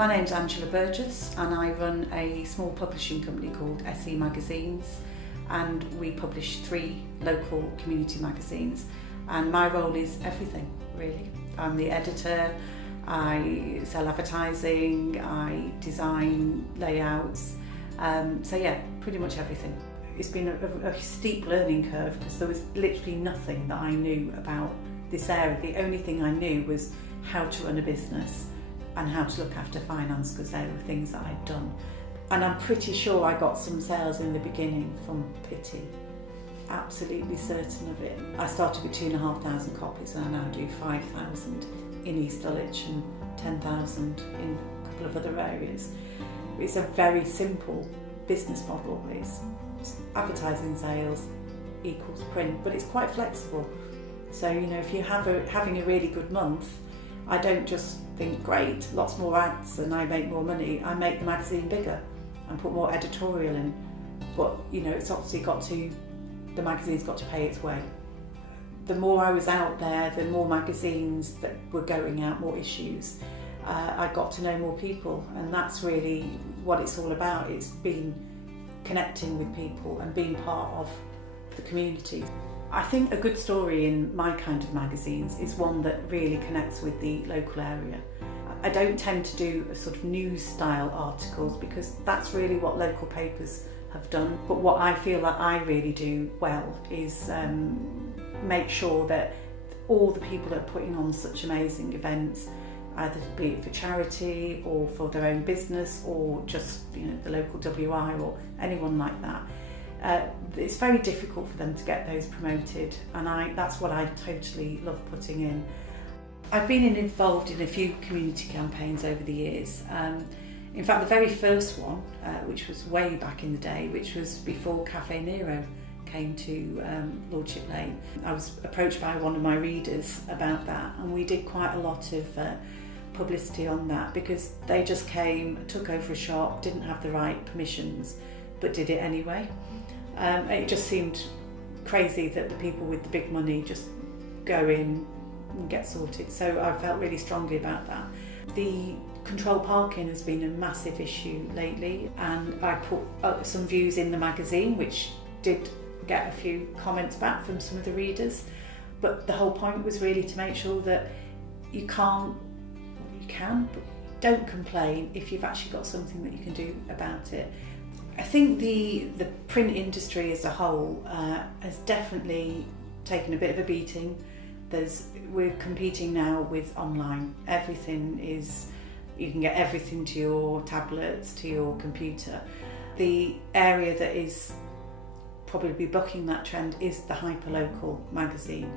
My name's Angela Burgess and I run a small publishing company called SE Magazines, and we publish 3 local community magazines, and my role is everything really. I'm the editor, I sell advertising, I design layouts, so yeah, pretty much everything. It's been a steep learning curve because there was literally nothing that I knew about this area. The only thing I knew was how to run a business and how to look after finance, because they were things that I'd done. And I'm pretty sure I got some sales in the beginning from pity. Absolutely certain of it. I started with 2,500 copies and I now do 5,000 in East Dulwich and 10,000 in a couple of other areas. It's a very simple business model. It's advertising sales equals print, but it's quite flexible. So, you know, if you're having a really good month, I don't just think, great, lots more ads and I make more money. I make the magazine bigger and put more editorial in. But, you know, it's obviously the magazine's got to pay its way. The more I was out there, the more magazines that were going out, more issues. I got to know more people, and that's really what it's all about. It's been connecting with people and being part of the community. I think a good story in my kind of magazines is one that really connects with the local area. I don't tend to do a sort of news style articles because that's really what local papers have done. But what I feel that I really do well is make sure that all the people that are putting on such amazing events, either be it for charity or for their own business or just, you know, the local WI or anyone like that, it's very difficult for them to get those promoted, and that's what I totally love putting in. I've been involved in a few community campaigns over the years. In fact, the very first one, which was way back in the day, which was before Cafe Nero came to Lordship Lane, I was approached by one of my readers about that, and we did quite a lot of publicity on that because they just came, took over a shop, didn't have the right permissions, but did it anyway. It just seemed crazy that the people with the big money just go in and get sorted. So I felt really strongly about that. The controlled parking has been a massive issue lately, and I put some views in the magazine which did get a few comments back from some of the readers. But the whole point was really to make sure that you can, but don't complain if you've actually got something that you can do about it. I think the print industry as a whole has definitely taken a bit of a beating. We're competing now with online. Everything is, you can get everything to your tablets, to your computer. The area that is probably bucking that trend is the hyperlocal magazine.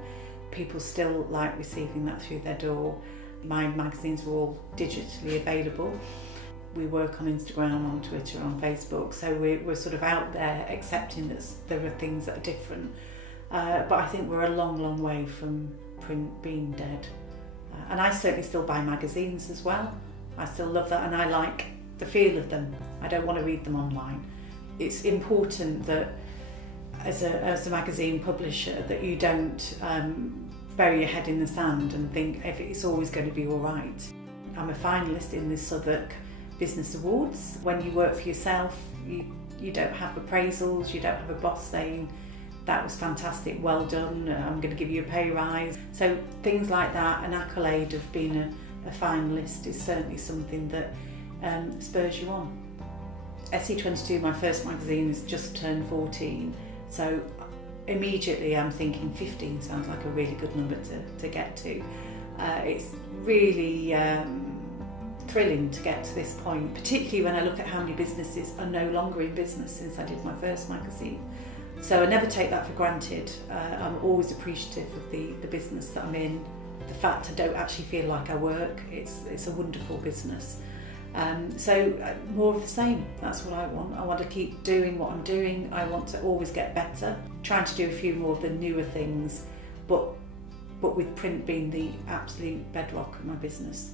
People still like receiving that through their door. My magazines were all digitally available. We work on Instagram, on Twitter, on Facebook, so we're sort of out there accepting that there are things that are different. But I think we're a long, long way from print being dead. And I certainly still buy magazines as well. I still love that, and I like the feel of them. I don't want to read them online. It's important that as a magazine publisher that you don't bury your head in the sand and think it's always going to be all right. I'm a finalist in the Southwark Business Awards. When you work for yourself, you don't have appraisals, you don't have a boss saying, that was fantastic, well done, I'm going to give you a pay rise. So things like that, an accolade of being a finalist is certainly something that spurs you on. SE22, my first magazine, has just turned 14, so immediately I'm thinking 15 sounds like a really good number to get to. It's really thrilling to get to this point, particularly when I look at how many businesses are no longer in business since I did my first magazine. So I never take that for granted. I'm always appreciative of the business that I'm in. The fact I don't actually feel like I work, it's a wonderful business. So more of the same, that's what I want. I want to keep doing what I'm doing. I want to always get better, trying to do a few more of the newer things, but with print being the absolute bedrock of my business.